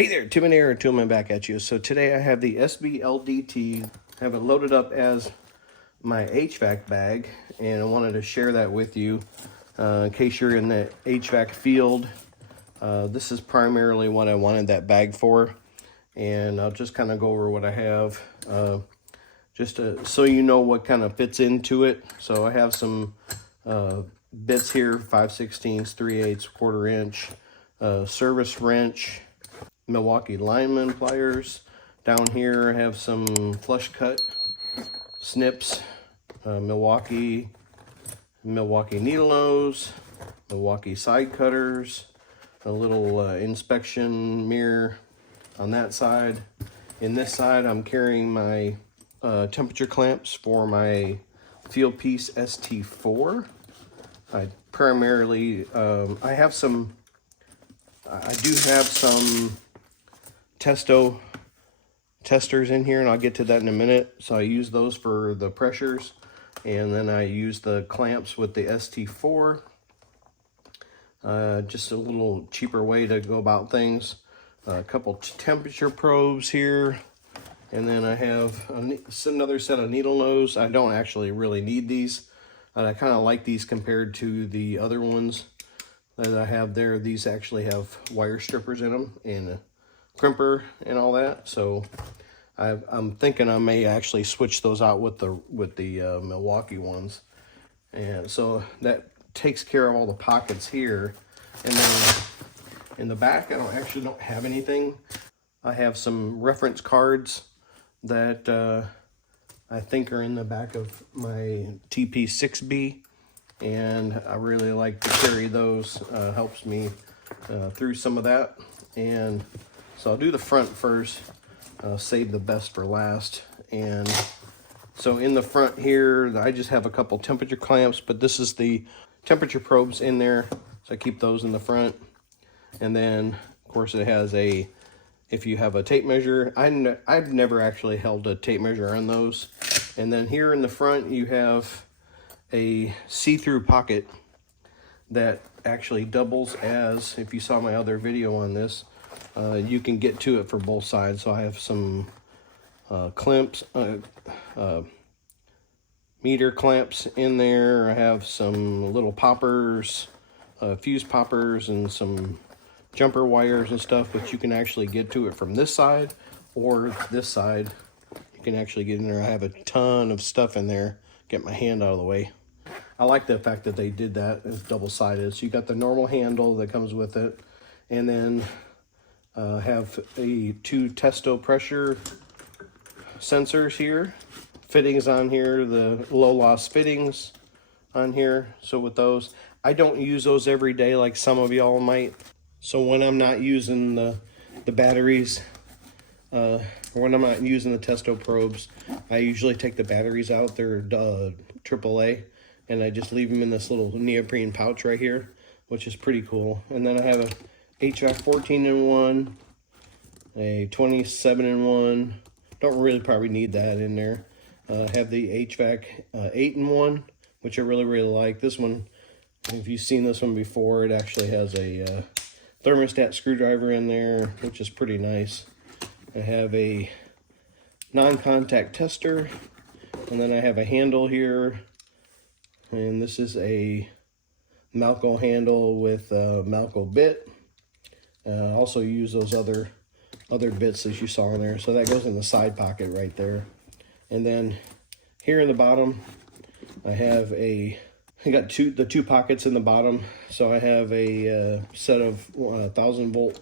Hey there, Tim and Aaron, Tillman back at you. So today I have the SB-LDT, have it loaded up as my HVAC bag, and I wanted to share that with you in case you're in the HVAC field. This is primarily what I wanted that bag for, and I'll just kind of go over what I have, so you know what kind of fits into it. So I have some bits here, 5/16, 3/8, 1/4 inch, service wrench, Milwaukee lineman pliers. Down here I have some flush cut snips, Milwaukee needle nose, Milwaukee side cutters, a little inspection mirror on that side. In this side I'm carrying my temperature clamps for my Fieldpiece ST4. I primarily I do have some testers in here, and I'll get to that in a minute. So I use those for the pressures, and then I use the clamps with the ST4. Just a little cheaper way to go about things. A couple temperature probes here, and then I have another set of needle nose. I don't actually really need these. I kind of like these compared to the other ones that I have there. These actually have wire strippers in them and a crimper and all that. So I'm thinking I may actually switch those out with the Milwaukee ones. And so that takes care of all the pockets here. And then in the back, I actually don't have anything. I have some reference cards that I think are in the back of my TP6B, and I really like to carry those. Helps me through some of that. And so I'll do the front first, save the best for last. And so in the front here, I just have a couple temperature clamps, but this is the temperature probes in there, so I keep those in the front. And then of course it has if you have a tape measure. I've never actually held a tape measure on those. And then here in the front you have a see-through pocket that actually doubles as, if you saw my other video on this, you can get to it for both sides. So I have some clamps, meter clamps in there. I have some little poppers, fuse poppers, and some jumper wires and stuff, but you can actually get to it from this side or this side. You can actually get in there. I have a ton of stuff in there. Get my hand out of the way. I like the fact that they did that. It's double-sided. So you got the normal handle that comes with it, and then have two testo pressure sensors here, fittings on here, the low loss fittings on here. So with those, I don't use those every day like some of y'all might. So when I'm not using the batteries, or when I'm not using the testo probes, I usually take the batteries out. They're AAA, and I just leave them in this little neoprene pouch right here, which is pretty cool. And then I have a HVAC 14-in-1, a 27-in-1. Don't really probably need that in there. I have the HVAC 8-in-1, which I really like. This one, if you've seen this one before, it actually has a thermostat screwdriver in there, which is pretty nice. I have a non-contact tester, and then I have a handle here, and this is a Malco handle with a Malco bit. I also use those other bits as you saw in there, so that goes in the side pocket right there. And then here in the bottom, I got the two pockets in the bottom. So I have a set of 1000-volt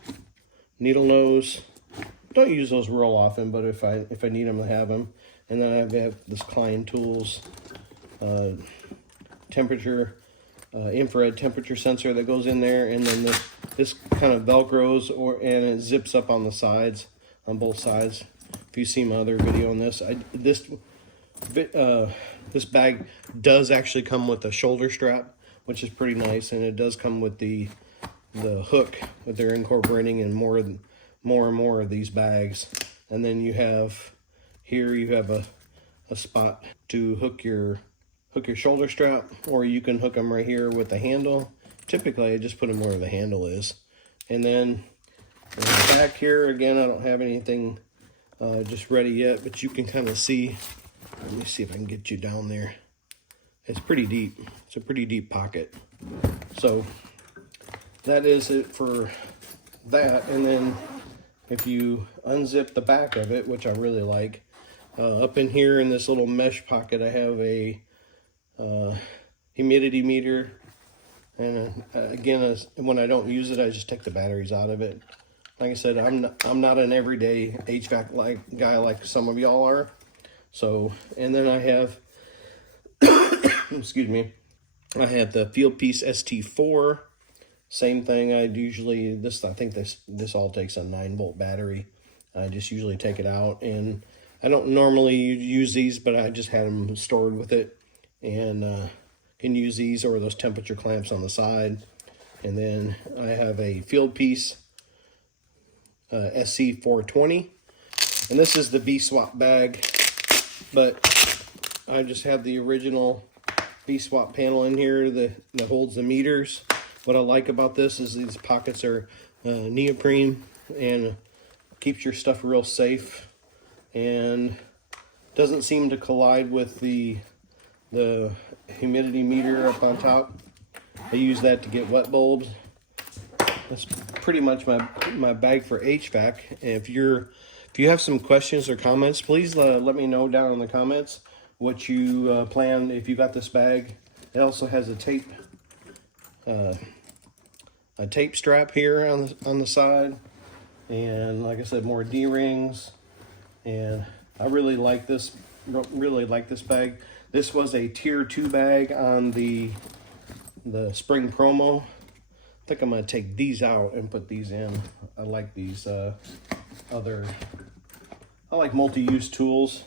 needle nose. Don't use those real often, but if I need them, I have them. And then I have this Klein Tools infrared temperature sensor that goes in there, and then this kind of velcros and it zips up on the sides, on both sides. If you see my other video on this, this bag does actually come with a shoulder strap, which is pretty nice, and it does come with the hook that they're incorporating in more and more of these bags. And then you have a spot to hook your shoulder strap, or you can hook them right here with the handle. Typically I just put them where the handle is. And then And back here, again, I don't have anything just ready yet, but you can kind of see. Let me see if I can get you down there. It's pretty deep. It's a pretty deep pocket. So that is it for that. And then if you unzip the back of it, which I really like, up in here in this little mesh pocket, I have a humidity meter. And again, when I don't use it, I just take the batteries out of it. Like I said, I'm not an everyday HVAC guy like some of y'all are. So, and then I have, excuse me, I have the Fieldpiece ST4. Same thing. I think this all takes a 9-volt battery. I just usually take it out, and I don't normally use these, but I just had them stored with it, and can use these or those temperature clamps on the side. And then I have a Fieldpiece SC420, and this is the V-swap bag, but I just have the original V-swap panel in here that holds the meters. What I like about this is these pockets are neoprene and keeps your stuff real safe and doesn't seem to collide with the humidity meter up on top. I use that to get wet bulbs. That's pretty much my bag for HVAC. And if you have some questions or comments, please let me know down in the comments what you plan if you got this bag. It also has a tape strap here on the side, and like I said, more D-rings. And I really like this bag. This was a tier 2 bag on the spring promo. I think I'm going to take these out and put these in. I like these I like multi-use tools.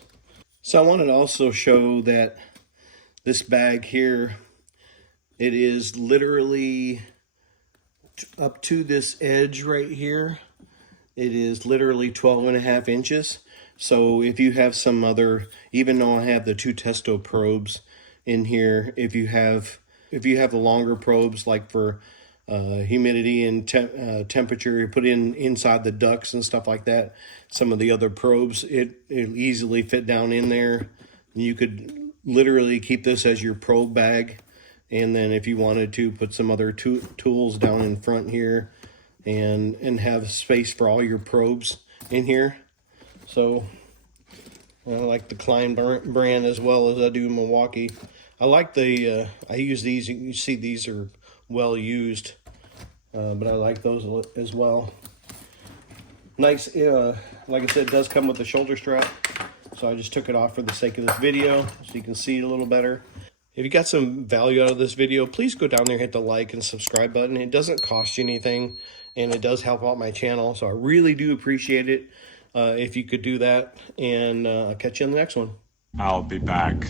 So I wanted to also show that this bag here, it is literally up to this edge right here. It is literally 12.5 inches. So if you have some other, even though I have the 2 testo probes in here, if you have the longer probes, like for humidity and temperature, you put inside the ducts and stuff like that, some of the other probes, it'll easily fit down in there. You could literally keep this as your probe bag, and then if you wanted to, put some other tools down in front here and have space for all your probes in here. So I like the Klein brand as well as I do Milwaukee. I like I use these. You see these are well used, but I like those as well. Nice, like I said, it does come with the shoulder strap. So I just took it off for the sake of this video so you can see it a little better. If you got some value out of this video, please go down there, hit the like and subscribe button. It doesn't cost you anything, and it does help out my channel. So I really do appreciate it if you could do that, and I'll catch you in the next one. I'll be back.